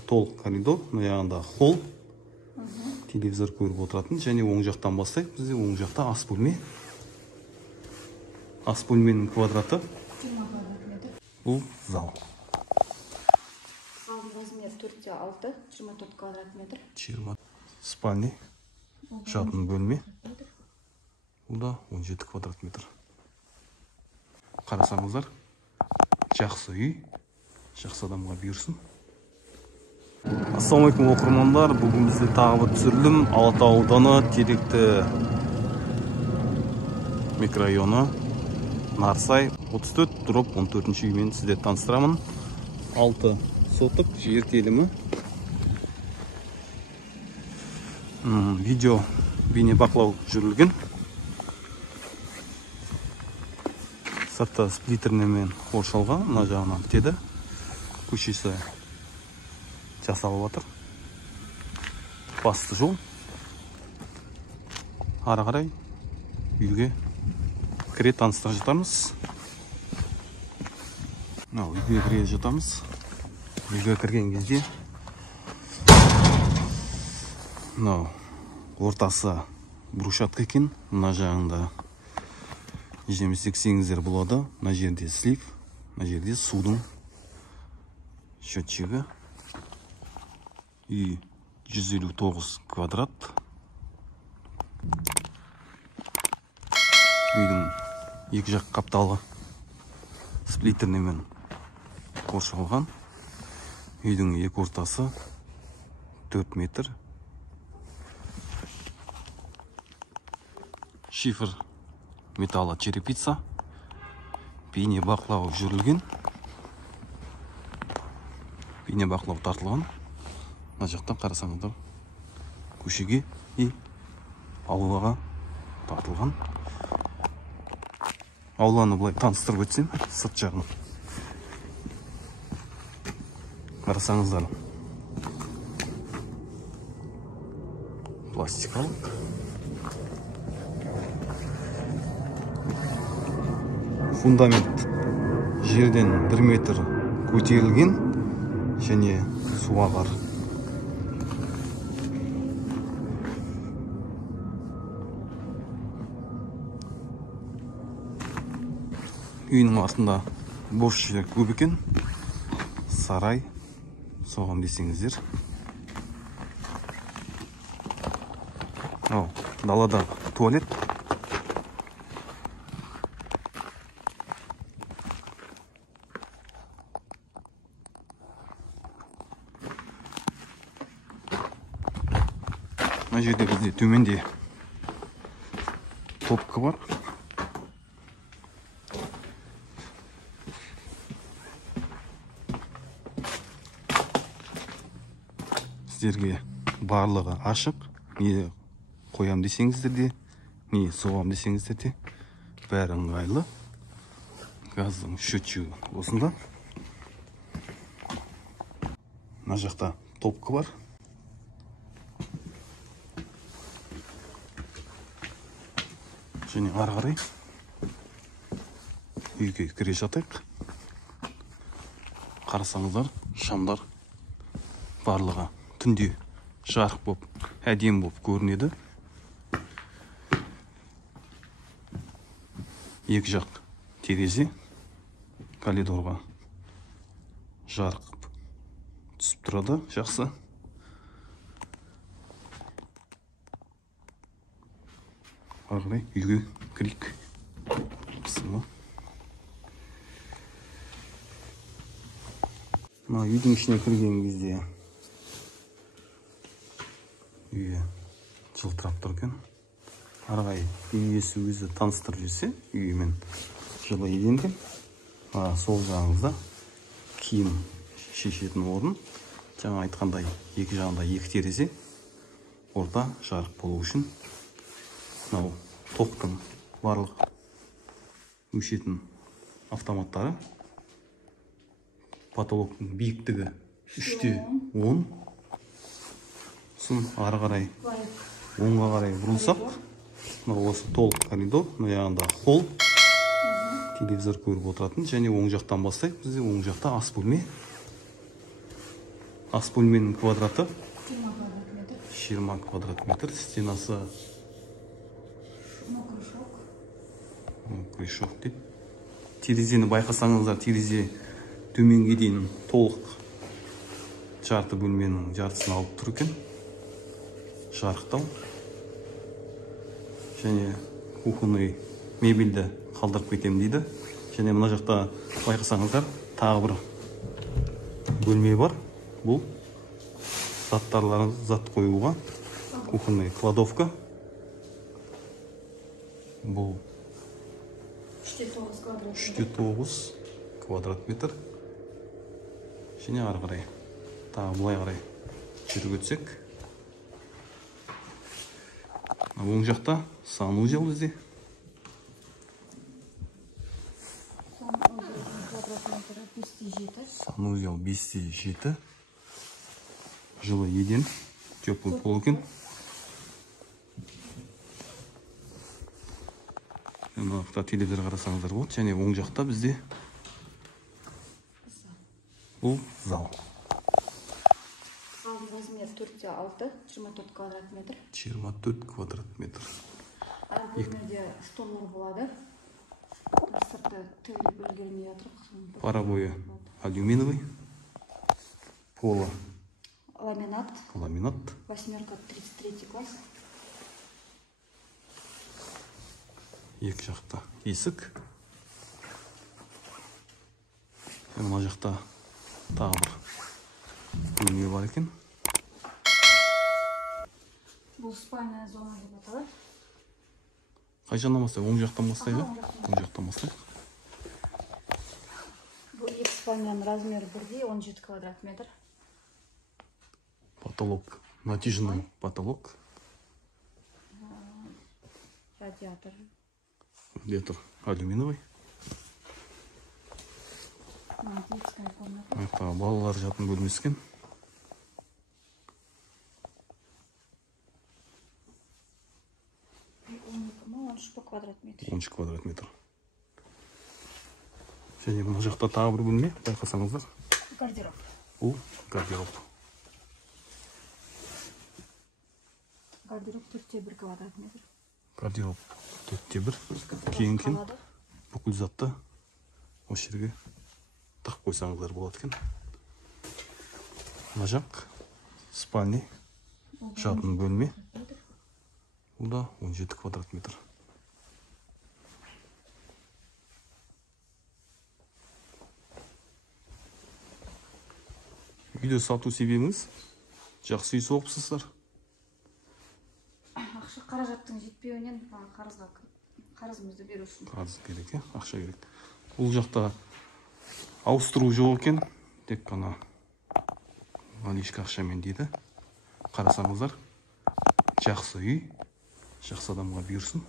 осы толық коридор, мына жағында холл, телевизор көріп отыратын, және оң жақтан бастайық. Бізде оң жақта ас бөлме. Ас бөлменің квадраты 20 квадрат метр. Бұл зал. Залдың размері 4x6, 24 квадрат метр. 20 спальня, жатын бөлме. Бұл да 17 квадрат метр. Қарасаңыздар, жақсы үй, жақсы адамға бұйырсын. Ассалаумалейкум оқырмандар, бүгін бізде тағы бір түсірілім. Алатау ауданы, Теректі микрорайоны, Нарсай 34 дроп 14 үймен сізде таныстырамын. 6 сотық жер телімі. Видео бейне бақылау жүрілген. Сыртта сплиттермен қоршалған, мына жағынан бітеді. Көшесі жасалып жатыр. Басты жол. Ары қарай үйге кіре таныстыра жатамыз. Үйге кіре жатамыз. Үйге кірген кезде ортасы брусчатка екен. Мына жағында жемістексеңіздер болады. Мына жерде слив, мына жерде судың счетчигі. Үй 159 квадрат. Үйдің екі жақ қапталы сплиттермен қоршалған. Үйдің екі ортасы 4 метр. Шифр металла черепица. Бейне бақылау жүрілген. Бейне бақылау тартылған. Мына жақтан қарасаңыздар, көшеге и аулаға тартылған. Ауланы былай таныстырып өтсем, сырт жағын. Қарасаңыздар, пластикалық. Фундамент жерден 1 метр көтерілген, және суға бар. Үйінің артында бос жер көп екен. Сарай, соған десеңіздер. Далада туалет. Мына жерде бізде төменде топка бар. Сіздерге барлығы ашық. Не қоям десеңіздер де, не соғам десеңіздер де, бәрі ыңғайлы. Газдың счетчигі осында. Мына жақта топка бар. Және ары қарай үйге кіре жатайық. Қарасаңыздар, шамдар барлығы түнде жарық боп, әдем боп көрінеді. Екі жақ терезе коридорға жарық түсіп тұрады, жақсы. Ары қарай үйге кірейік. Үйдің ішіне кірген кезде үйі жылтырап тұр екен. Ары қарай иесі өзі таныстырып жүрсе, үйімен жылы еденде. Сол жағыңызда киім шешетін орын. Жаңа айтқандай, екі жағында екі терезе. Орта жарық болу үшін. Тоқтың барлық өшетін автоматтары. Потолоктың биіктігі 3/10. Сосын ары қарай оңға қарай бұрылсақ, осы толық коридор, мына жағында холл, телевизор көріп отыратын, және оң жақтан бастайық. Бізде оң жақта ас бөлме. ас бөлменің квадраты 20 квадрат метр. 20 квадрат метр. Стенасы Мокрый шок. мокрый шов дейді. Терезені байқасаңыздар, терезе төменге дейін толық жарты бөлменің жартысын алып тұр екен. Жарықтау. Және кухонный мебельді қалдырып кетем дейді. Және мына жақта байқасаңыздар, тағы бір бөлме бар. Бұл заттарларыңыз зат қоюға. Кухонный кладовка. Бұл 3-9 квадрат. 3-9 квадрат метр. Және ары қарай, тағы бұлай қарай жүріп өтсек. Оң жақта санузел бізде. Санузел 5-7. Жылы еден, теплый пол екен. Мына жақта телевизор қарасаңыздар болады. Және оң жақта бізде бұл зал. Залдың размері 4-6, 24 квадрат метр. 24 квадрат метр. Әр бөлмеде столлар болады. Сырты тігіліп үлгермей жатыр. Парабойы алюминовый. Полы Ламинат. ламинат. 8-ка 33 класс. Екі жақта есік. Мына жақта тағы бір бөлме бар екен. Бұл спальная зона деп аталады. Қай жақтан бастайық? Оң жақтан бастайық. Оң жақтан бастайық. Бұл екі спальняның размері бірдей, 17 квадрат метр. Потолок. Натяжной потолок. Радиатор. Радиатор алюминовый. Детская комната. Аяқтағы балалар жатын бөлмесі екен. Ну, 13 квадрат метр. 13 квадрат метр. Және мына жақта тағы бір бөлме, байқасаңыздар. Гардероб. Бұл гардероб. Гардероб 4-1 квадрат метр. Гардероб 4-1. Кең-кең. Бүкіл затты осы жерге тақып қойсаңыздар болады екен. Мына жақ спальня, жатын бөлме. Бұл да 17 квадрат метр. Үйді сату себебіңіз жақсы үй соғыпсыздар. Ақша қаражаттың жетпеуінен қарызымызды беру үшін. Қарыз керек, ақша керек. Бұл жақта ауыстыру жоқ екен, тек қана наличка ақшамен дейді. Қарасаңыздар, жақсы үй, жақсы адамға бұйырсын.